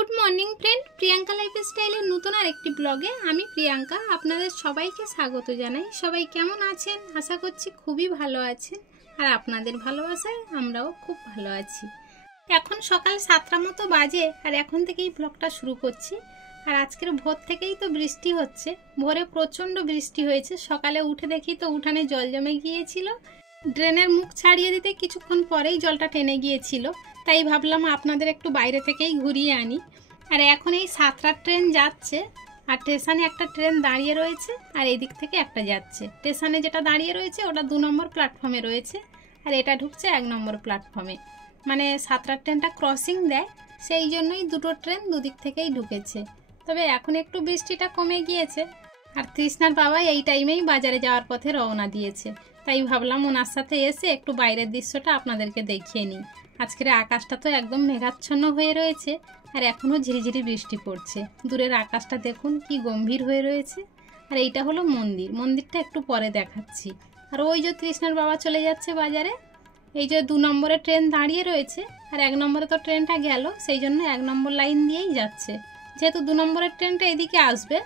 Good morning friend, Priyanka লাইফস্টাইলের নতুন আরেকটি ব্লগে আমি প্রিয়াঙ্কা আপনাদের সবাইকে স্বাগত জানাই। সবাই কেমন আছেন? আশা করছি খুবই ভালো আছেন, আর আপনাদের ভালোবাসায় আমরাও খুব ভালো আছি। এখন সকাল 7টা মতো বাজে, আর এখন থেকেই ব্লগটা শুরু করছি। আর আজকের ভোর থেকেই তো বৃষ্টি হচ্ছে। ভোরে প্রচণ্ড বৃষ্টি হয়েছে। সকালে উঠে দেখি তো উঠানে জল জমে গিয়েছিল। ড্রেনের মুখ ছাড়িয়ে দিতে কিছুক্ষণ পরেই জলটা টেনে গিয়েছিল, তাই ভাবলাম আপনাদের একটু বাইরে থেকেই ঘুরিয়ে আনি। আর এখন এই 7টার ট্রেন যাচ্ছে, আর স্টেশনে একটা ট্রেন দাঁড়িয়ে রয়েছে, আর এই দিক থেকে একটা যাচ্ছে। স্টেশনে যেটা দাঁড়িয়ে রয়েছে ওটা 2 নম্বর প্ল্যাটফর্মে রয়েছে, আর এটা ঢুকছে 1 নম্বর প্ল্যাটফর্মে। মানে 7টার ট্রেনটা ক্রসিং দেয়, সেই জন্যই দুটো ট্রেন দুদিক থেকেই ঢুকেছে। তবে এখন একটু বৃষ্টিটা কমে গিয়েছে। আর তৃষ্ণার বাবা এই টাইমেই বাজারে যাওয়ার পথে রওনা দিয়েছে, তাই ভাবলাম ওনার সাথে এসে একটু বাইরের দৃশ্যটা আপনাদেরকে দেখিয়ে নিই। আজকের আকাশটা তো একদম মেঘাচ্ছন্ন হয়ে রয়েছে, আর এখনও ঝিরিঝিরি বৃষ্টি পড়ছে। দূরের আকাশটা দেখুন কি গম্ভীর হয়ে রয়েছে। আর এইটা হলো মন্দিরটা একটু পরে দেখাচ্ছি। আর ওই যে তৃষ্ণার বাবা চলে যাচ্ছে বাজারে। এই যে 2 নম্বরে ট্রেন দাঁড়িয়ে রয়েছে, আর 1 নম্বরে তো ট্রেনটা গেল, সেই জন্য 1 নম্বর লাইন দিয়েই যাচ্ছে। যেহেতু 2 নম্বরের ট্রেনটা এদিকে আসবে,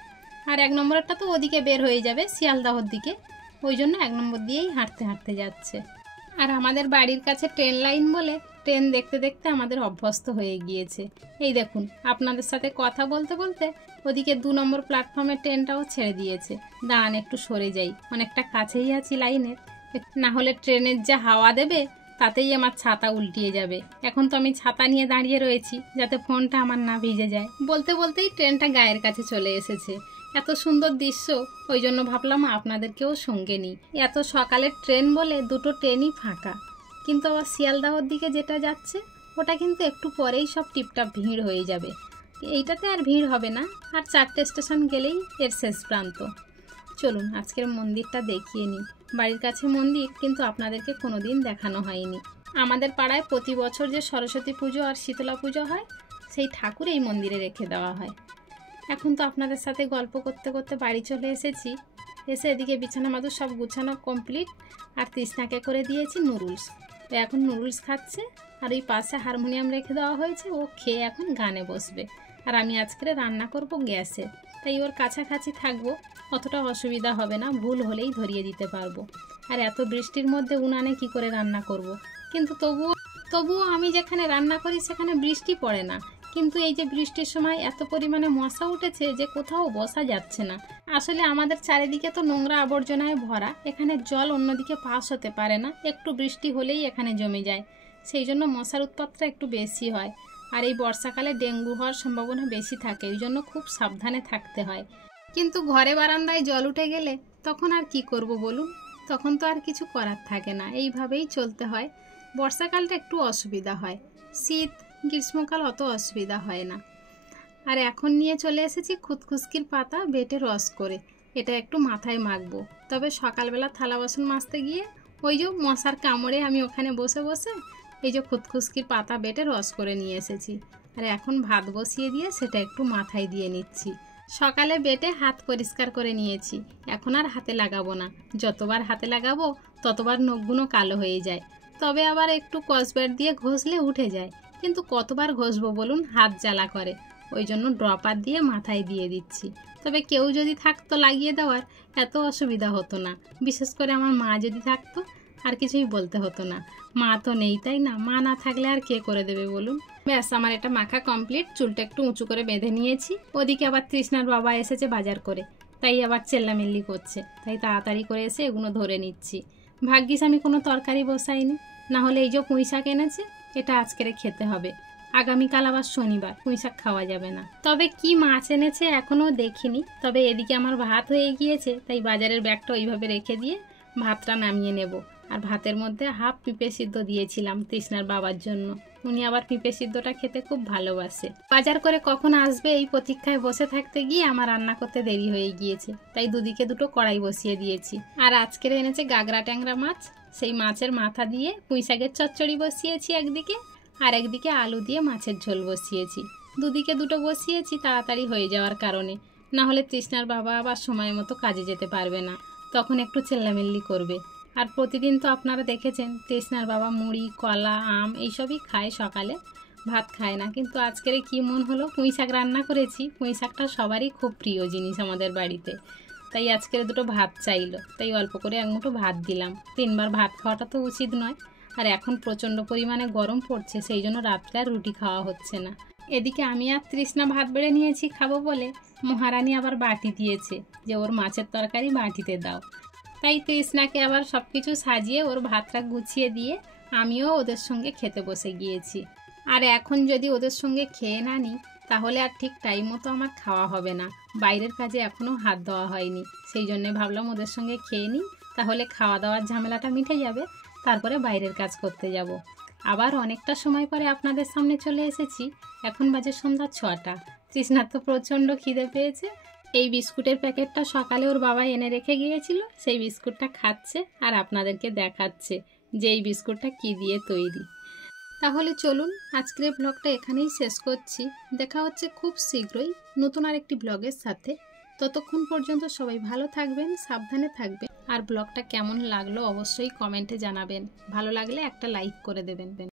আর 1 নম্বরেরটা তো ওদিকে বের হয়ে যাবে শিয়ালদাহর দিকে, ওই জন্য 1 নম্বর দিয়েই হাঁটতে হাঁটতে যাচ্ছে। আর আমাদের বাড়ির কাছে ট্রেন লাইন বলে ট্রেন দেখতে দেখতে আমাদের অভ্যস্ত হয়ে গিয়েছে। এই দেখুন, আপনাদের সাথে কথা বলতে বলতে ওদিকে 2 নম্বর প্ল্যাটফর্মে ট্রেনটাও ছেড়ে দিয়েছে। দাঁড়ান একটু সরে যাই, অনেকটা কাছেই আছি লাইনের, না হলে ট্রেনের যা হাওয়া দেবে তাতেই আমার ছাতা উল্টিয়ে যাবে। এখন তো আমি ছাতা নিয়ে দাঁড়িয়ে রয়েছি যাতে ফোনটা আমার না ভিজে যায়। বলতে বলতেই ট্রেনটা গায়ের কাছে চলে এসেছে। এত সুন্দর দৃশ্য, ওই জন্য ভাবলাম আপনাদেরকেও সঙ্গে নিই। এত সকালের ট্রেন বলে দুটো ট্রেনই ফাঁকা, কিন্তু আবার শিয়ালদাহর দিকে যেটা যাচ্ছে ওটা কিন্তু একটু পরেই সব টিপটাপ ভিড় হয়ে যাবে। এইটাতে আর ভিড় হবে না, আর 4টে স্টেশন গেলেই এর শেষ প্রান্ত। চলুন আজকের মন্দিরটা দেখিয়ে নিই। বাড়ির কাছে মন্দির, কিন্তু আপনাদেরকে কোনোদিন দেখানো হয়নি। আমাদের পাড়ায় প্রতি বছর যে সরস্বতী পুজো আর শীতলা পুজো হয়, সেই ঠাকুর এই মন্দিরে রেখে দেওয়া হয়। এখন তো আপনাদের সাথে গল্প করতে করতে বাড়ি চলে এসেছি। এসে এদিকে বিছানা মাদুর সব গুছানো কমপ্লিট, আর তৃষ্ণাকে করে দিয়েছি নুডলস। তো এখন নুডলস খাচ্ছে, আর ওই পাশে হারমোনিয়াম রেখে দেওয়া হয়েছে, ও খেয়ে এখন গানে বসবে। আর আমি আজকে রান্না করব গ্যাসে, তাই ওর কাছাকাছি থাকবো, অতটা অসুবিধা হবে না, ভুল হলেই ধরিয়ে দিতে পারবো। আর এত বৃষ্টির মধ্যে উনানে কি করে রান্না করব। কিন্তু তবুও আমি যেখানে রান্না করি সেখানে বৃষ্টি পড়ে না, কিন্তু এই যে বৃষ্টির সময় এত পরিমাণে মশা উঠেছে যে কোথাও বসা যাচ্ছে না। আসলে আমাদের চারিদিকে তো নোংরা আবর্জনায় ভরা, এখানে জল অন্যদিকে পাস হতে পারে না, একটু বৃষ্টি হলেই এখানে জমে যায়। সেই জন্য মশার উৎপাতটা একটু বেশি হয়। আর এই বর্ষাকালে ডেঙ্গু হওয়ার সম্ভাবনা বেশি থাকে, এই জন্য খুব সাবধানে থাকতে হয়। কিন্তু ঘরে বারান্দায় জল উঠে গেলে তখন আর কি করব বলুন? তখন তো আর কিছু করার থাকে না, এইভাবেই চলতে হয়। বর্ষাকালটা একটু অসুবিধা হয়, শীত গ্রীষ্মকাল অত অসুবিধা হয় না। আর এখন নিয়ে চলে এসেছি খুদখুসকির পাতা বেটে রস করে, এটা একটু মাথায় মাখবো। তবে সকালবেলা থালা বাসন মাজতে গিয়ে ওই যে মশার কামড়ে আমি ওখানে বসে বসে এই যে খুদখুসকির পাতা বেটে রস করে নিয়ে এসেছি। আর এখন ভাত বসিয়ে দিয়ে সেটা একটু মাথায় দিয়ে নিচ্ছি। সকালে বেটে হাত পরিষ্কার করে নিয়েছি, এখন আর হাতে লাগাবো না। যতবার হাতে লাগাবো ততবার নখগুলো কালো হয়ে যায়। তবে আবার একটু কসবাট দিয়ে ঘষলে উঠে যায়, কিন্তু কতবার ঘষবো বলুন, হাত জ্বালা করে। ওই জন্য ড্রপার দিয়ে মাথায় দিয়ে দিচ্ছি। তবে কেউ যদি থাকতো লাগিয়ে দেওয়ার, এত অসুবিধা হতো না। বিশেষ করে আমার মা যদি থাকতো, আর কিছুই বলতে হতো না। মা তো নেই, তাই না? মা না থাকলে আর কে করে দেবে বলুন? ব্যাস, আমার এটা মাখা কমপ্লিট। চুলটা একটু উঁচু করে বেঁধে নিয়েছি। ওদিকে আবার তৃষ্ণার বাবা এসেছে বাজার করে, তাই আবার চেল্লামিল্লি করছে, তাই তাড়াতাড়ি করে এসে এগুলো ধরে নিচ্ছি। ভাগ্যিস আমি কোনো তরকারি বসাইনি, না হলে এই যে পুঁই শাক এনেছে, এটা আজকের খেতে হবে। আগামীকাল আবার শনিবার, পুঁই শাক খাওয়া যাবে না। তবে কি মাছ এনেছে এখনও দেখিনি। তবে এদিকে আমার ভাত হয়ে গিয়েছে, তাই বাজারের ব্যাগটা ওইভাবে রেখে দিয়ে ভাতটা নামিয়ে নেব। আর ভাতের মধ্যে হাফ পেঁপে সিদ্ধ দিয়েছিলাম তৃষ্ণার বাবার জন্য, উনি আবার পেঁপে সিদ্ধটা খেতে খুব ভালোবাসে। বাজার করে কখন আসবে এই প্রতীক্ষায় বসে থাকতে গিয়ে আমার রান্না করতে দেরি হয়ে গিয়েছে, তাই দুদিকে দুটো কড়াই বসিয়ে দিয়েছি। আর আজকের এনেছে গাগরা ট্যাংরা মাছ, সেই মাছের মাথা দিয়ে পুঁই শাকের চচ্চড়ি বসিয়েছি একদিকে, আর একদিকে আলু দিয়ে মাছের ঝোল বসিয়েছি। দুদিকে দুটো বসিয়েছি তাড়াতাড়ি হয়ে যাওয়ার কারণে, না হলে তৃষ্ণার বাবা আবার সময় মতো কাজে যেতে পারবে না, তখন একটু চেল্লামিল্লি করবে। আর প্রতিদিন তো আপনারা দেখেছেন তৃষ্ণার বাবা মুড়ি, কলা, আম এইসবই খায় সকালে। ভাত খায় না, কিন্তু আজকের কি মন হলো, পুঁই শাক রান্না করেছি। পুঁই শাকটা সবারই খুব প্রিয় জিনিস আমাদের বাড়িতে, তাই আজকের দুটো ভাত চাইলো, তাই অল্প করে এক মুঠো ভাত দিলাম। 3 বার ভাত খাওয়াটা তো উচিত নয়, আর এখন প্রচণ্ড পরিমাণে গরম পড়ছে, সেই জন্য রাত্রে আর রুটি খাওয়া হচ্ছে না। এদিকে আমি আর তৃষ্ণা ভাত বেড়ে নিয়েছি খাবো বলে, মহারানী আবার বাটি দিয়েছে যে ওর মাছের তরকারি বাটিতে দাও। তাই তৃষ্ণাকে আবার সব কিছু সাজিয়ে ওর ভাতটা গুছিয়ে দিয়ে আমিও ওদের সঙ্গে খেতে বসে গিয়েছি। আর এখন যদি ওদের সঙ্গে খেয়ে না নিই তাহলে আর ঠিক টাইম মতো আমার খাওয়া হবে না। বাইরের কাজে এখনও হাত দেওয়া হয়নি, সেই জন্যে ভাবলাম ওদের সঙ্গে খেয়ে নিই, তাহলে খাওয়া দাওয়ার ঝামেলাটা মিটে যাবে, তারপরে বাইরের কাজ করতে যাব। আবার অনেকটা সময় পরে আপনাদের সামনে চলে এসেছি। এখন বাজে সন্ধ্যা 6টা। তৃষ্ণার তো প্রচণ্ড খিদে পেয়েছে। এই বিস্কুটের প্যাকেটটা সকালে ওর বাবা এনে রেখে গিয়েছিল, সেই বিস্কুটটা খাচ্ছে আর আপনাদেরকে দেখাচ্ছে যে এই বিস্কুটটা কী দিয়ে তৈরি। তাহলে চলুন আজকের ব্লগটা এখানেই শেষ করছি। দেখা হচ্ছে খুব শীঘ্রই নতুন আরেকটি ব্লগের সাথে। ততক্ষণ পর্যন্ত সবাই ভালো থাকবেন, সাবধানে থাকবেন। আর ব্লগটা কেমন লাগলো অবশ্যই কমেন্টে জানাবেন। ভালো লাগলে একটা লাইক করে দেবেন।